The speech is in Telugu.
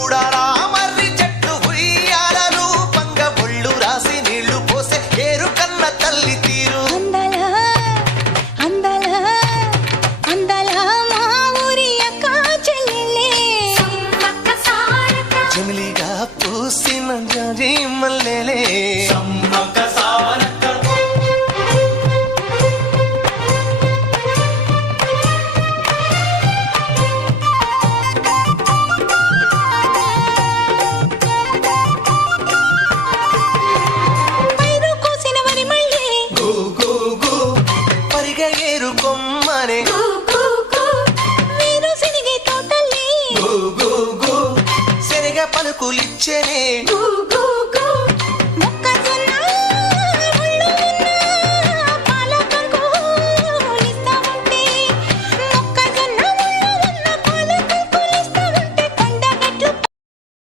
చూడాలా మర్రి చెట్టు ఉయ్యాలలు పంగ ఒళ్ళు రాసి నీళ్లు పోసే ఏరు కన్న తల్లి తీరు జమిలిగా పూసిన జాజి మల్లెలే ఏరు కొమ్మనే శనగ పలుకులిచ్చనే